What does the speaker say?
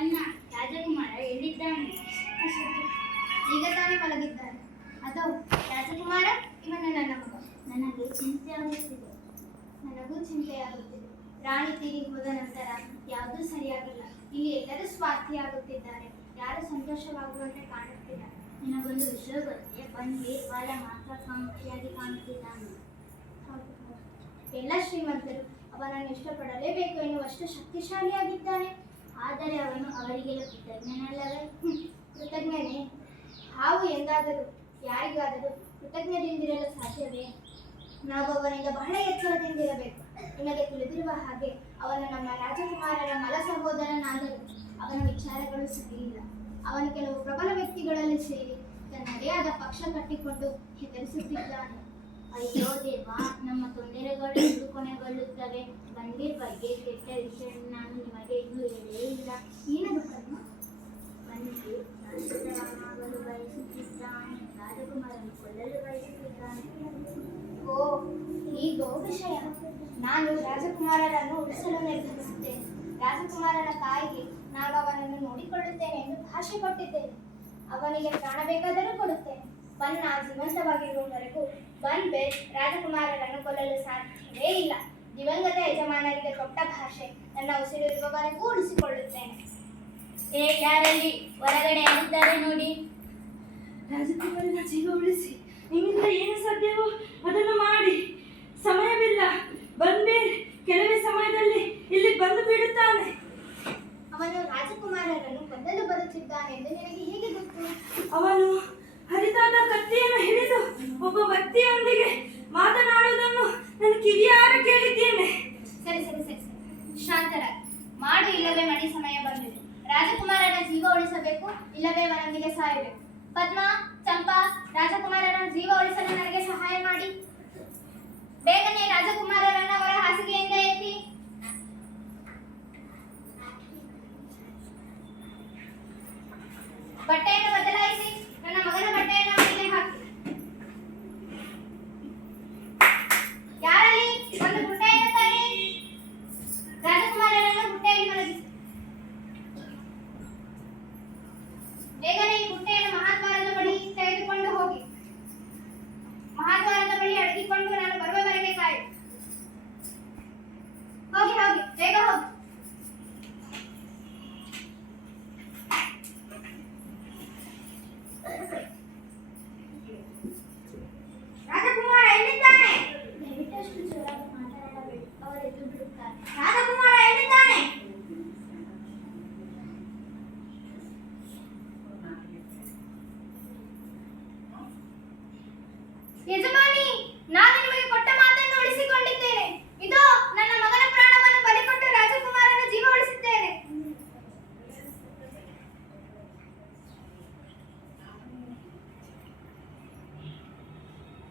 ಅಣ್ಣ ರಾಜಕುಮಾರ ಎಲ್ಲಿದ್ದಾನೆ? ಈಗ ತಾನೇ ಮಲಗಿದ್ದಾನೆ. ಅದು ರಾಜಕುಮಾರ, ಇವನು ನನ್ನ ಮಗ. ನನಗೆ ಚಿಂತೆ ಆಗುತ್ತಿದೆ. ನನಗೂ ಚಿಂತೆಯಾಗುತ್ತಿದೆ. ರಾಣಿ ತೀರಿ ಹೋದ ನಂತರ ಯಾವುದೂ ಸರಿಯಾಗಿಲ್ಲ. ಇಲ್ಲಿ ಎಲ್ಲರೂ ಸ್ವಾರ್ಥಿಯಾಗುತ್ತಿದ್ದಾರೆ. ಯಾರು ಸಂತೋಷವಾಗುವಂತೆ ಕಾಣುತ್ತಿಲ್ಲ. ನಿನಗೊಂದು ವಿಷಯ ಗೊತ್ತೇ? ಬಂದು ಬಹಳ ಮಹತ್ವಾಕಾಂಕ್ಷಿಯಾಗಿ ಕಾಣುತ್ತಿದ್ದಾನೆ. ಎಲ್ಲ ಶ್ರೀಮಂತರು ಅವನನ್ನು ಇಷ್ಟಪಡಲೇಬೇಕು ಎನ್ನುವಷ್ಟು ಶಕ್ತಿಶಾಲಿಯಾಗಿದ್ದಾನೆ. ಆದರೆ ಅವನು ಅವರಿಗೆಲ್ಲ ಕೃತಜ್ಞನಲ್ಲವೇ? ಕೃತಜ್ಞನೇ? ಹಾವು ಎಂದಾದರೂ ಯಾರಿಗಾದರೂ ಕೃತಜ್ಞದಿಂದಿರಲು ಸಾಧ್ಯವೇ? ನಾವು ಅವನಿಂದ ಬಹಳ ಎಚ್ಚರದಿಂದಿರಬೇಕು. ನಿಮಗೆ ತಿಳಿದಿರುವ ಹಾಗೆ ಅವನು ನಮ್ಮ ರಾಜಕುಮಾರರ ಮಲ ಸಹೋದರನಾದರೂ ಅವನ ವಿಚಾರಗಳು ಸರಿಯಿಲ್ಲ. ಅವನು ಕೆಲವು ಪ್ರಬಲ ವ್ಯಕ್ತಿಗಳಲ್ಲಿ ಸೇರಿ ತನ್ನದೇ ಆದ ಪಕ್ಷ ಕಟ್ಟಿಕೊಂಡು ಹೆದರಿಸುತ್ತಿದ್ದಾನೆ. ಅಯ್ಯೋ ದೇವ, ನಮ್ಮ ತೊಂದರೆಗಳು ಇಂದು ಕೊನೆಗೊಳ್ಳುತ್ತವೆ. ಬಂದಿರ್ ಬಗ್ಗೆ ಕೆಟ್ಟ ವಿಷಯ ನಾನು ನಿಮಗೆ ಇನ್ನೂ ಹೇಳೇ ಇಲ್ಲ. ಏನದು ಕರ್ಮ? ಬಂದಿರ್ ರಾಜಕುಮಾರನಾಗಲು ಬಯಸುತ್ತಿದ್ದಾನೆ. ರಾಜಕುಮಾರನು ಕೊಲ್ಲಲು ಬಯಸುತ್ತಿದ್ದಾನೆ. ಓ, ಹೀಗೋ ವಿಷಯ. ನಾನು ರಾಜಕುಮಾರರನ್ನು ಉಳಿಸಲು ನಿರ್ಧರಿಸಿದ್ದೇನೆ. ರಾಜಕುಮಾರನ ತಾಯಿಗೆ ನಾನು ಅವನನ್ನು ನೋಡಿಕೊಳ್ಳುತ್ತೇನೆ ಎಂದು ಭಾಷೆ ಕೊಟ್ಟಿದ್ದೇನೆ. ಅವನಿಗೆ ಪ್ರಾಣ ಬೇಕಾದರೂ ಕೊಡುತ್ತೇನೆ. ಬನ್ನ ಜೀವಂತವಾಗಿರುವವರೆಗೂ ಬೇರ್ ರಾಜಕುಮಾರರನ್ನು ಕೊಲ್ಲಲು ಸಾಧ್ಯವೇ ಇಲ್ಲ. ದಿವಂಗತ ಯಜಮಾನರಿಗೆ ಕೊಟ್ಟ ಭಾಷೆ ನನ್ನ ಉಸಿರಿರುವವರೆಗೂ ಉಳಿಸಿಕೊಳ್ಳುತ್ತೇನೆ. ಯಾರಲ್ಲಿ ಹೊರಗಡೆ ಯಾರಿದ್ದಾರೆ ನೋಡಿ. ರಾಜಕುಮಾರನ ಜೀವ ಉಳಿಸಿ ನಿಮ್ಮಿಂದ ಏನು ಸಾಧ್ಯವೋ ಅದನ್ನು ಮಾಡಿ. ಸಮಯವಿಲ್ಲ. ಬಂದ್ಬೇರ್ ಕೆಲವೇ ಸಮಯದಲ್ಲಿ ಇಲ್ಲಿ ಬಂದು ಬಿಡುತ್ತಾನೆ. ಅವನು ರಾಜಕುಮಾರರನ್ನು ಕೊಲ್ಲಲು ಬರುತ್ತಿದ್ದಾನೆ ಎಂದು ನಿನಗೆ ಹೇಗೆ ಗೊತ್ತು? ಅವನು ಹರಿದಾದ ಕತ್ತಿಯನ್ನು ಹಿಡಿದು ಒಬ್ಬ ವ್ಯಕ್ತಿಯೊಂದಿಗೆ ಮಾತನಾಡುವುದನ್ನು ನಾನು ಕಿವಿಯಾರ ಕೇಳಿದ್ದೇನೆ. ಸರಿ ಸರಿ ಸರಿ ಸರಿ, ಶಾಂತರಾಗಿ ಮಾಡು, ಇಲ್ಲವೇ ಮಡಿ ಸಮಯ ಬಂದಿದೆ. ರಾಜಕುಮಾರನ ಜೀವ ಉಳಿಸಬೇಕು, ಇಲ್ಲವೇ ಅವನೊಂದಿಗೆ ಸಾಯಬೇಕು. ಪದ್ಮ, ಚಂಪಾ, ರಾಜಕುಮಾರನ ಜೀವ ಉಳಿಸಲು ನನಗೆ ಸಹಾಯ ಮಾಡಿ. ಬೇಗನೆ ರಾಜಕುಮಾರರನ್ನ ಅವರ ಹಾಸಿಗೆಯಿಂದ ಎತ್ತಿ. ಬಟ್ಟೆಯನ್ನು ಬದಲಾಯಿಸಿ ನನ್ನ ಮಗನ ಬಟ್ಟೆಯನ್ನು ಅವನಿಗೆ ಹಾಕಿ. ಯಾರಲ್ಲಿ ಒಂದು ಬುಟ್ಟೆಯನ್ನು ತನ್ನಿ. ರಾಜಕುಮಾರನನ್ನು ಬುಟ್ಟೆಯಲ್ಲಿ ಮಲಗಿಸಿ. ಬೇಗನೆ ಈ ಬುಟ್ಟೆಯನ್ನು ಮಹಾದ್ವಾರದ ಬಳಿ ತೆಗೆದುಕೊಂಡು ಹೋಗಿ. ಮಹಾದ್ವಾರದ ಬಳಿ ಅಡಗಿಕೊಂಡು ನಾನು ಬರುವವರೆಗೆ ಕಾಯಿ. ಹೋಗಿ ಹೋಗಿ, ಬೇಗ ಹೋಗಿ. ರಾಜಕುಮಾರ ಎಲ್ಲಿದ್ದಾನೆ? ದಯವಿಟ್ಟು ಜೋರಾಗಿ ಮಾತನಾಡಬೇಡಿ, ಅವರು ಎದ್ದು ಬಿಡುತ್ತಾರೆ. ರಾಜಕುಮಾರ ಎಲ್ಲಿದ್ದಾನೆ? ಯಜಮಾನ